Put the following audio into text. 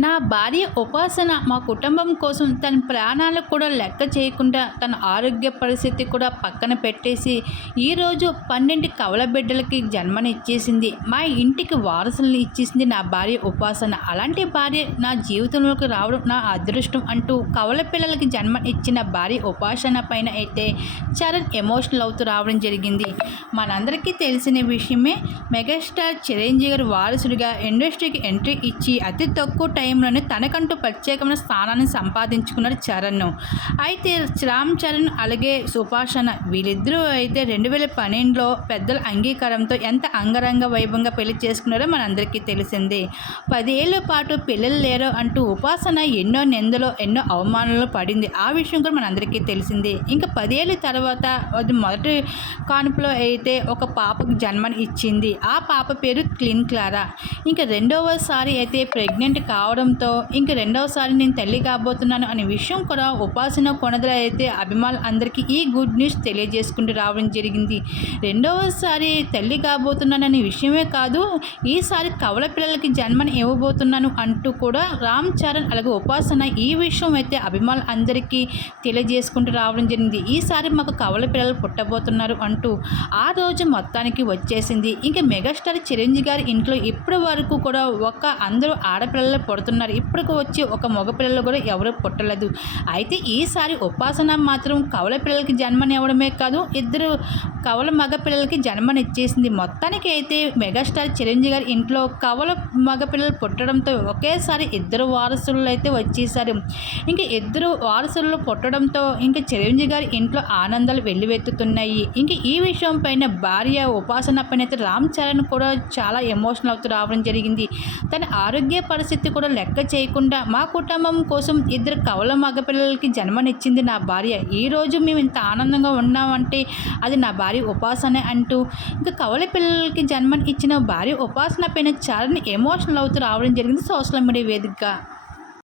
నా భార్య ఉపాసన మా కుటుంబం కోసం తన ప్రాణాలకు కూడా లెక్క చేయకుండా తన ఆరోగ్య పరిస్థితి కూడా పక్కన పెట్టేసి ఈరోజు 12 కవల బిడ్డలకి జన్మనిచ్చేసింది. మా ఇంటికి వారసులను ఇచ్చేసింది నా భార్య ఉపాసన. అలాంటి భార్య నా జీవితంలోకి రావడం నా అదృష్టం అంటూ కవల పిల్లలకి జన్మ ఇచ్చిన భార్య ఉపాసన పైన అయితే చరణ్ ఎమోషనల్ అవుతూ రావడం జరిగింది. మనందరికీ తెలిసిన విషయమే, మెగాస్టార్ చిరంజీవి గారి వారసుడిగా ఇండస్ట్రీకి ఎంట్రీ ఇచ్చి అతి తక్కువ టైంలోనే తనకంటూ ప్రత్యేకమైన స్థానాన్ని సంపాదించుకున్నాడు చరణ్. అయితే రామ్ చరణ్ అలాగే ఉపాసన వీళ్ళిద్దరూ అయితే 2012లో పెద్దల అంగీకారంతో ఎంత అంగరంగ వైభవంగా పెళ్లి చేసుకున్నారో మనందరికీ తెలిసిందే. 10 ఏళ్ల పాటు పిల్లలు లేరు అంటూ ఉపాసన ఎన్నో నిందలో ఎన్నో అవమానాలు పడింది. ఆ విషయం కూడా మనందరికీ తెలిసిందే. ఇంకా 10 ఏళ్ళ తర్వాత అది మొదటి కాన్పులో అయితే ఒక పాపకు జన్మని ఇచ్చింది. ఆ పాప పేరు క్లీన్ క్లారా. ఇంకా రెండవసారి అయితే ప్రెగ్నెంట్ కావడంతో ఇంక రెండవసారి నేను తల్లి కాబోతున్నాను అనే విషయం కూడా ఉపాసన కొనదల అయితే అభిమానులు అందరికీ ఈ గుడ్ న్యూస్ తెలియజేసుకుంటూ రావడం జరిగింది. రెండవసారి తల్లి కాబోతున్నాను అనే విషయమే కాదు, ఈసారి కవల పిల్లలకి జన్మని ఇవ్వబోతున్నాను అంటూ కూడా రామ్ చరణ్ అలాగే ఉపాసన ఈ విషయం అయితే అభిమానులు అందరికీ తెలియజేసుకుంటూ రావడం జరిగింది. ఈసారి మాకు కవల పిల్లలు పుట్టబోతున్నారు అంటూ ఆ రోజు మొత్తానికి వచ్చేసింది. ఇంకా మెగాస్టార్ చిరంజీవి గారి ఇంట్లో ఇప్పటి వరకు కూడా అందరూ ఆడపిల్లలు పుడుతున్నారు. ఇప్పటికి వచ్చి ఒక మగపిల్లలు కూడా ఎవరు పుట్టలేదు. అయితే ఈసారి ఉపాసన మాత్రం కవల పిల్లలకి జన్మనివ్వడమే కాదు, 2 కవల మగ పిల్లలకి జన్మనిచ్చేసింది. మొత్తానికి అయితే మెగాస్టార్ చిరంజీవి గారి ఇంట్లో కవల మగపిల్లలు పుట్టడంతో ఒకేసారి 2 వారసులు అయితే వచ్చేసారు. ఇంకా 2 వారసులు పుట్టడంతో ఇంకా చిరంజీవి గారి ఇంట్లో ఆనందాలు వెల్లువెత్తుతున్నాయి. ఇంకా ఈ విషయం పైన భార్య ఉపాసన పైన అయితే రామ్ చరణ్ కూడా చాలా ఎమోషనల్ అవుతూ రావడం జరిగింది. తన ఆరోగ్య పరిస్థితి కూడా లెక్క చేయకుండా మా కుటుంబం కోసం 2 కవల మగపిల్లలకి జన్మనిచ్చింది నా భార్య. ఈరోజు మేము ఇంత ఆనందంగా ఉన్నామంటే అది నా భార్య ఉపాసన అంటూ ఇంకా కవల పిల్లలకి జన్మని ఇచ్చిన భార్య ఉపాసన పైన చరణ్ ఎమోషనల్ అవుతూ రావడం జరిగింది సోషల్ మీడియా వేదికగా.